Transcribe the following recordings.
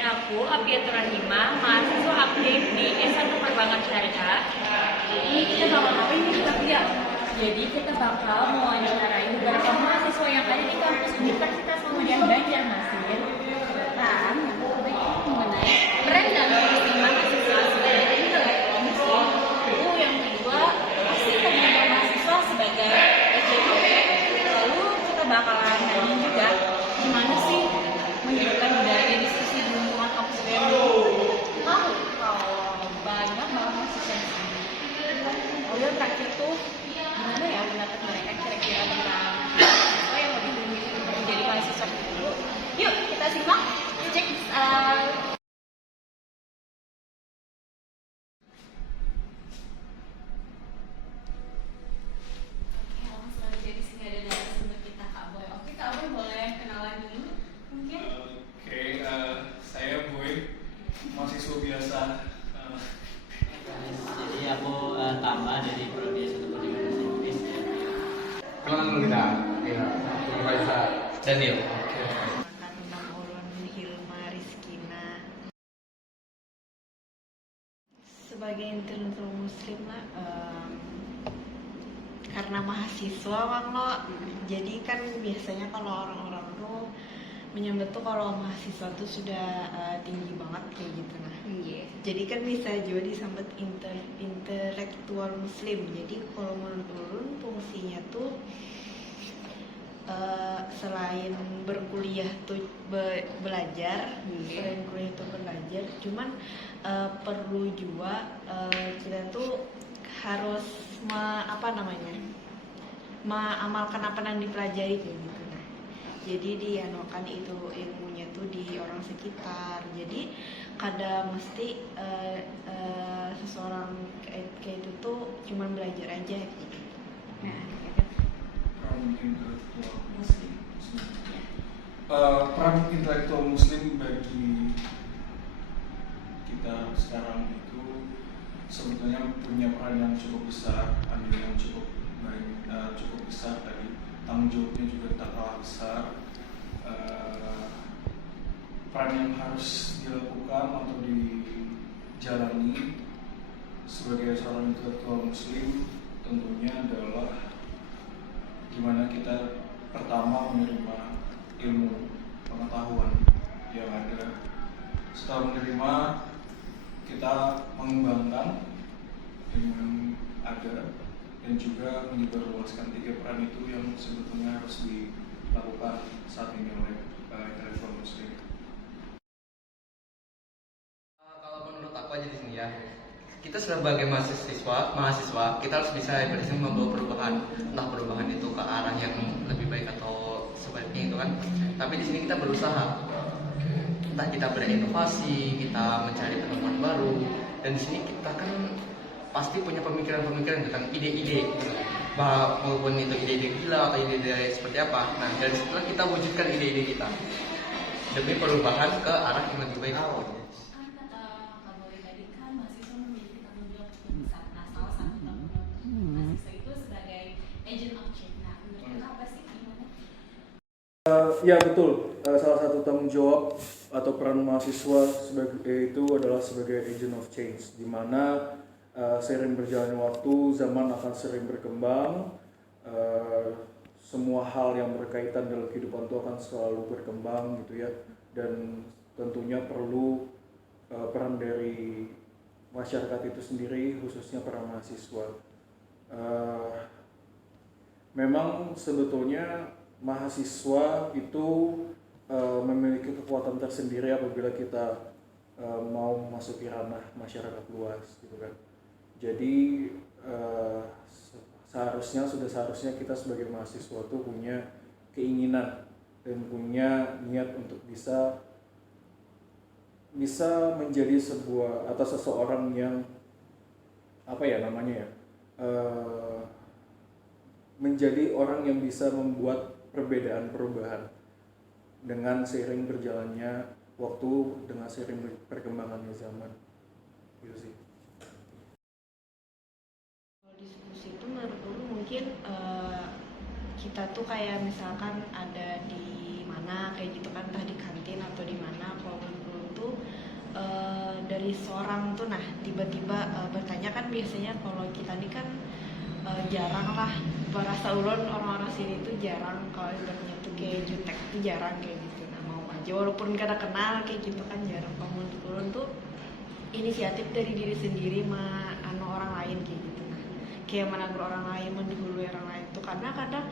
Dan aku, Apiatur Rahimah, mahasiswa aktif di S1 Perbankan Syariah. Kita bakal ngapain nih kita lihat? Jadi kita bakal mewawancarai beberapa mahasiswa yang ada di kampus Universitas Muhammadiyah Banjarmasin tentang mengenai peran dan fungsi mahasiswa sebagai intelektual muslim. Lalu yang kedua, pasti teman-teman mahasiswa sebagai SJW. Lalu kita bakalan nanya juga gimana sih menghidupkan budaya diskusi di lingkungan kampus UMU. Tahu kalau banyak banget mahasiswa di sini. Lalu yang terakhir tuh gimana ya pendapat mereka kira-kira tentang mahasiswa yang lebih memilih untuk menjadi mahasiswa dulu. Yuk kita simak, check this out. Oke, langsung aja di sini ada narasumber kita Kak Boy. Oke Kak Boy, boleh kenalan dulu mungkin? Oke, saya Boy, mahasiswa biasa. Jadi aku tambah dari prodi S1 Pendidikan Bahasa Inggris. Kenalan dulu kita. Ya, Raisa Daniel. Tentang Ulun Hilma Rizkina sebagai intelektual muslim lah, karena mahasiswa bang lo, jadi kan biasanya kalau orang-orang tuh menyambut tuh kalau mahasiswa tuh sudah tinggi banget kayak gitu nah. Jadi kan bisa juga disambut intelektual muslim. Jadi kalau menurut ulun fungsinya tuh selain berkuliah tuh belajar, selain kuliah tuh belajar, cuman perlu juga kita tuh harus mengamalkan apa yang dipelajari kayak gitu. Nah, jadi dianukan itu ilmunya tuh di orang sekitar. Jadi kadang mesti seseorang kayak itu tuh cuman belajar aja gitu. Nah, Peran intelektual muslim. Peran intelektual muslim bagi kita sekarang itu sebetulnya punya peran yang cukup besar, andil yang cukup baik, cukup besar tadi. Tanggung jawabnya juga tak kalah besar. Peran yang harus dilakukan atau dijalani sebagai seorang intelektual muslim tentunya adalah gimana kita pertama menerima ilmu pengetahuan yang ada. Setelah menerima, kita mengembangkan ilmu yang ada dan juga menyebarluaskan tiga peran itu yang sebetulnya harus dilakukan saat ini oleh intelektual muslim. Kalau menurut aku aja di sini ya, kita sebagai mahasiswa kita harus bisa berhasil membawa perubahan, entah perubahan itu ke arah yang lebih baik atau sebaliknya itu kan. Tapi di sini kita berusaha, entah kita berinovasi, kita mencari penemuan baru, dan di sini kita kan pasti punya pemikiran-pemikiran tentang ide-ide, maupun itu ide-ide gila atau ide-ide seperti apa. Nah, dari situlah kita wujudkan ide-ide kita demi perubahan ke arah yang lebih baik. Ya betul, salah satu tanggung jawab atau peran mahasiswa sebagai itu adalah sebagai agent of change, di mana seiring berjalannya waktu, zaman akan sering berkembang, semua hal yang berkaitan dalam kehidupan itu akan selalu berkembang gitu ya, dan tentunya perlu peran dari masyarakat itu sendiri, khususnya para mahasiswa. Memang sebetulnya mahasiswa itu memiliki kekuatan tersendiri apabila kita mau memasuki ranah masyarakat luas gitu kan. Jadi seharusnya kita sebagai mahasiswa tuh punya keinginan dan punya niat untuk bisa menjadi sebuah atau seseorang yang menjadi orang yang bisa membuat perubahan dengan seiring berjalannya waktu, dengan seiring perkembangannya zaman gitu sih. Kalau diskusi itu menurut gue mungkin kita tuh kayak misalkan ada di mana kayak gitu kan, entah di kantin atau di mana. Kalau menurut gue tuh dari seorang tuh, nah tiba-tiba bertanya kan biasanya kalau kita nih kan jarang lah, perasa ulun orang-orang sini tuh jarang kalau ibaratnya tuh kayak jutek tuh jarang kayak gitu. Nah mau aja walaupun kada kenal kayak gitu kan jarang. Kalau menurut ulun tuh inisiatif dari diri sendiri orang lain kayak gitu. Nah kayak menegur orang lain, mendahului orang lain tuh, karena kadang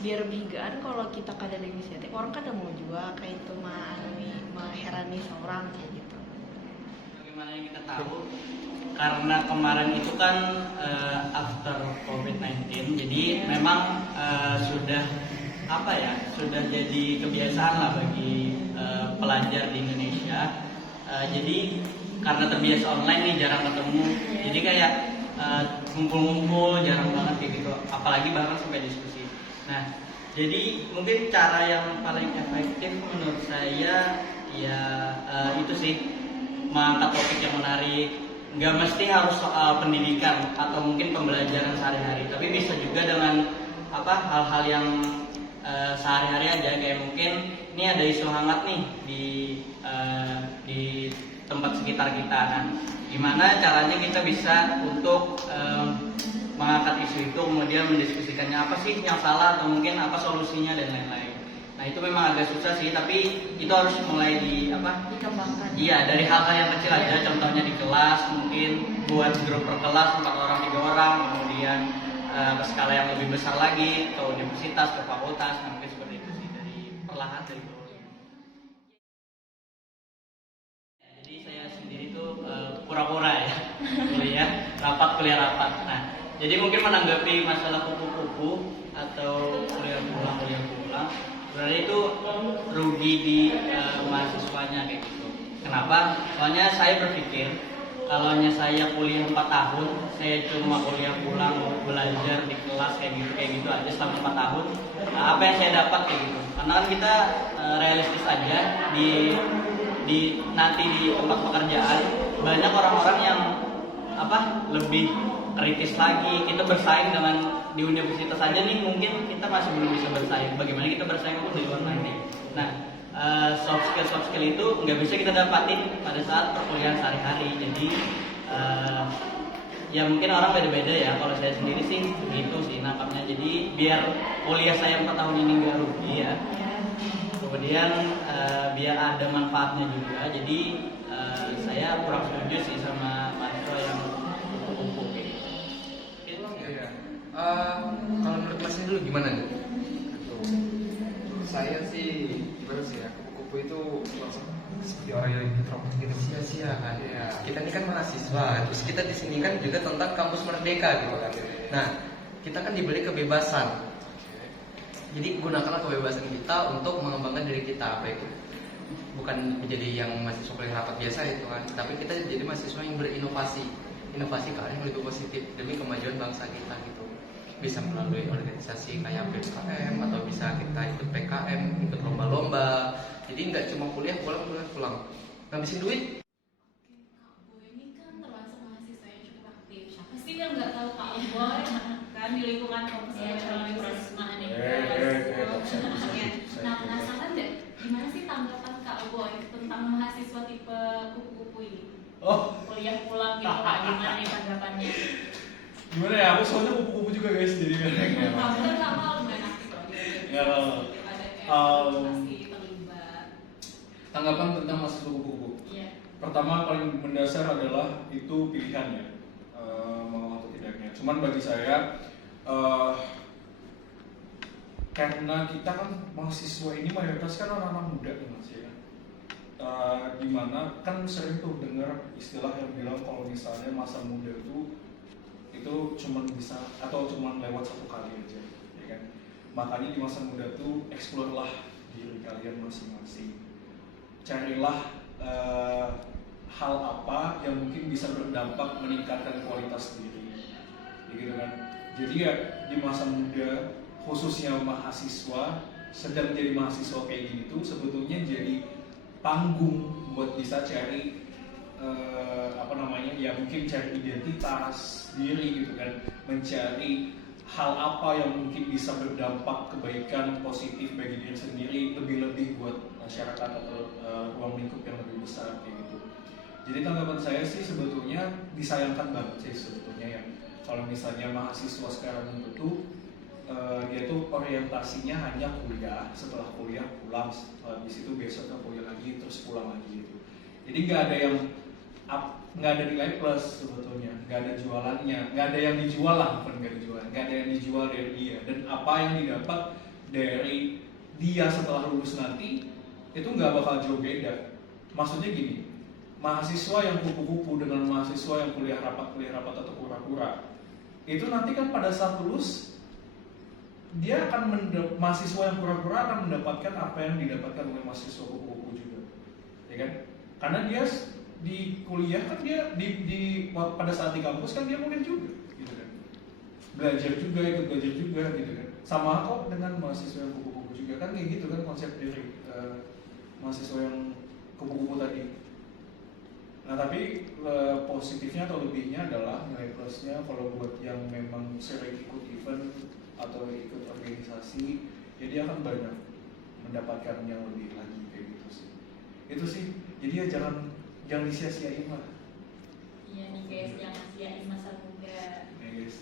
biar bigaan kalau kita kada ada inisiatif orang kada mau juga kayak itu herani seorang kayak gitu. Bagaimana yang kita tahu, karena kemarin itu kan after COVID-19, jadi memang sudah sudah jadi kebiasaan lah bagi pelajar di Indonesia. Jadi karena terbiasa online nih, jarang ketemu, jadi kayak ngumpul-ngumpul jarang banget kayak gitu, apalagi bahkan sampai diskusi. Nah, jadi mungkin cara yang paling efektif menurut saya ya itu sih, mengangkat topik yang menarik. Nggak mesti harus soal pendidikan atau mungkin pembelajaran sehari-hari, tapi bisa juga dengan hal-hal yang sehari-hari aja, kayak mungkin ini ada isu hangat nih di tempat sekitar kita. Nah, gimana caranya kita bisa untuk mengangkat isu itu, kemudian mendiskusikannya apa sih yang salah atau mungkin apa solusinya dan lain-lain. Nah itu memang agak susah sih, tapi itu harus mulai dikembangkan. Iya, dari hal-hal yang kecil aja, contohnya di kelas mungkin buat grup per kelas 4 orang 3 orang, kemudian ke skala yang lebih besar lagi ke universitas, ke fakultas, mungkin seperti itu sih, dari perlahan dari bawah. Jadi saya sendiri tuh pura-pura ya, kuliah rapat. Nah, jadi mungkin menanggapi masalah kupu-kupu atau kuliah pulang, sebenarnya itu rugi di mahasiswanya kayak gitu. Kenapa? Soalnya saya berpikir kalau saya kuliah 4 tahun, saya cuma kuliah pulang belajar di kelas kayak gitu aja selama 4 tahun. Nah, apa yang saya dapat kayak gitu? Karena kan kita realistis aja nanti di tempat pekerjaan banyak orang-orang yang lebih kritis lagi. Kita bersaing dengan di universitas aja nih, mungkin kita masih belum bisa bersaing. Bagaimana kita bersaing pun di luar nanti. Nah, soft skill itu nggak bisa kita dapatin pada saat perkuliahan sehari-hari. Jadi ya mungkin orang beda-beda ya. Kalau saya sendiri sih gitu sih nangkapnya. Jadi biar kuliah saya 4 tahun ini nggak rugi ya. Kemudian biar ada manfaatnya juga. Jadi saya kurang setuju sih sama mahasiswa yang kupu-kupu kayak gitu. Iya. Kalau menurut Mas dulu gimana nih? Saya sih gimana sih ya, kupu-kupu itu langsung seperti orang yang introvert gitu, sia-sia kan ya. Kita ini kan mahasiswa, terus kita di sini kan juga tentang kampus merdeka gitu kan. Nah, kita kan diberi kebebasan. Jadi gunakanlah kebebasan kita untuk mengembangkan diri kita, baik bukan menjadi yang mahasiswa kuliah rapat biasa itu kan, tapi kita jadi mahasiswa yang berinovasi, inovasi ke arah yang lebih positif demi kemajuan bangsa kita gitu. Bisa melalui organisasi kayak PKM atau bisa kita ikut PKM, ikut lomba-lomba. Jadi nggak cuma kuliah pulang, ngabisin duit. Kak Boy ini kan termasuk mahasiswa yang cukup aktif. Siapa sih yang nggak tahu Kak Boy kan di lingkungan kampus Prasma nih. Nah, penasaran deh, gimana sih tanggapan Kak Boy tentang mahasiswa tipe kupu-kupu ini? Kuliah pulang gitu Kak, gimana nih tanggapannya? Gimana ya, aku soalnya kupu-kupu juga guys, jadi Kamu kan lama lumayan aktif loh di Ya, ada kayak pasti terlibat. tanggapan tentang mahasiswa kupu-kupu. Iya. Pertama paling mendasar adalah itu pilihan ya, mau atau tidaknya. Cuman bagi saya karena kita kan mahasiswa ini mayoritas kan anak-anak muda nih Mas ya. Dimana kan sering tuh dengar istilah yang bilang kalau misalnya masa muda itu cuman bisa atau cuman lewat 1 kali aja, ya kan? Makanya di masa muda tuh explore-lah diri kalian masing-masing. Carilah hal apa yang mungkin bisa berdampak meningkatkan kualitas diri, gitu kan? Jadi ya di masa muda khususnya mahasiswa sedang jadi mahasiswa kayak gini tuh sebetulnya jadi panggung buat bisa cari ya mungkin cari identitas diri gitu kan, mencari hal apa yang mungkin bisa berdampak kebaikan positif bagi diri sendiri, lebih-lebih buat masyarakat atau ruang lingkup yang lebih besar kayak gitu. Jadi tanggapan saya sih sebetulnya disayangkan banget sih sebetulnya ya, kalau misalnya mahasiswa sekarang itu dia tuh orientasinya hanya kuliah, setelah kuliah pulang, habis itu besoknya kuliah lagi, terus pulang lagi gitu. Jadi nggak ada nilai plus sebetulnya, nggak ada jualannya, nggak ada yang dijual lah, bukan nggak dijual, nggak ada yang dijual dari dia, dan apa yang didapat dari dia setelah lulus nanti itu nggak bakal jauh beda. Maksudnya gini, mahasiswa yang kupu-kupu dengan mahasiswa yang kuliah rapat atau pura-pura, itu nanti kan pada saat lulus dia akan mahasiswa yang pura-pura akan mendapatkan apa yang didapatkan oleh mahasiswa kupu-kupu juga, ya kan? Karena dia di kuliah kan dia pada saat di kampus kan dia kuliah juga, gitu kan? Belajar juga, ikut belajar juga, gitu kan? Sama kok dengan mahasiswa yang kupu-kupu juga kan kayak gitu kan konsep dari mahasiswa yang kupu-kupu tadi. Nah tapi positifnya atau lebihnya adalah nilai plusnya kalau buat yang memang sering ikut event atau ikut organisasi, ya dia akan banyak mendapatkan yang lebih lagi kayak gitu sih. Itu sih, jadi ya jangan disia-siain lah. Iya nih guys, jangan sia-siain masa muda. Ya guys,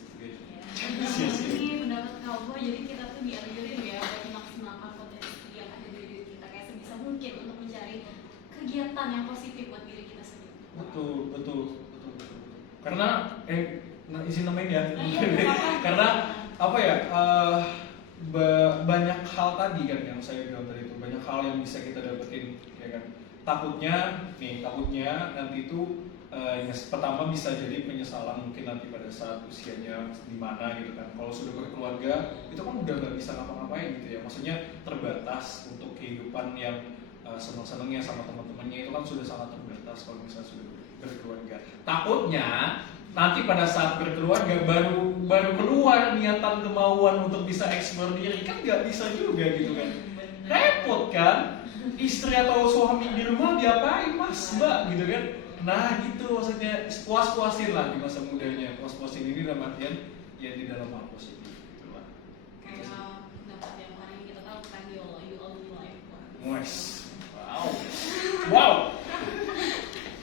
Ini pendapat kamu, jadi kita tuh dianjurin ya buat memaksimalkan potensi yang ada di diri kita kayak sebisa mungkin untuk mencari kegiatan yang positif buat diri kita sendiri. Betul. Karena izin nambahin ya. Iya, Karena apa ya? Banyak hal tadi kan yang saya bilang tadi itu, banyak hal yang bisa kita dapetin, ya kan? Takutnya nanti itu pertama bisa jadi penyesalan mungkin nanti pada saat usianya di mana gitu kan. Kalau sudah berkeluarga itu kan udah nggak bisa ngapa-ngapain gitu ya. Maksudnya terbatas untuk kehidupan yang seneng-senengnya sama teman-temannya itu kan sudah sangat terbatas kalau misalnya sudah berkeluarga. Takutnya nanti pada saat berkeluarga baru keluar niatan kemauan untuk bisa eksplor diri, kan nggak bisa juga gitu kan. Repot kan, istri atau suami di rumah diapain mas mbak gitu kan. Nah gitu maksudnya, puas-puasin lah di masa mudanya. Puas-puasin ini dalam artian ya di dalam hal positif gitu lah. Kayak dapat yang hari ini kita tahu kan you all do life. Nice. Wow.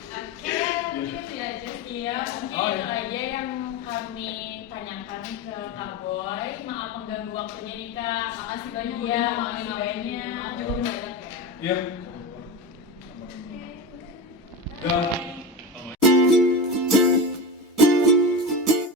Oke, mungkin itu aja sih ya. Mungkin itu aja yang kami tanyakan ke Kak Boy. Maaf mengganggu waktunya nih Kak. Makasih banyak Iya, udah makasih banyak. Belum banyak ya. Iya. Oke, udah.